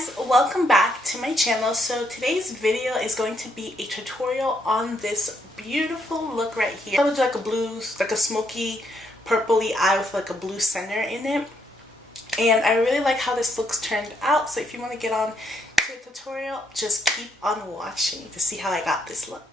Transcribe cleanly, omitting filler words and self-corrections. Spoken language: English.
guys, welcome back to my channel. So today's video is going to be a tutorial on this beautiful look right here. I'm gonna do like a blue, like a smoky purpley eye with like a blue center in it, and I really like how this looks turned out. So if you want to get on to the tutorial, just keep on watching to see how I got this look.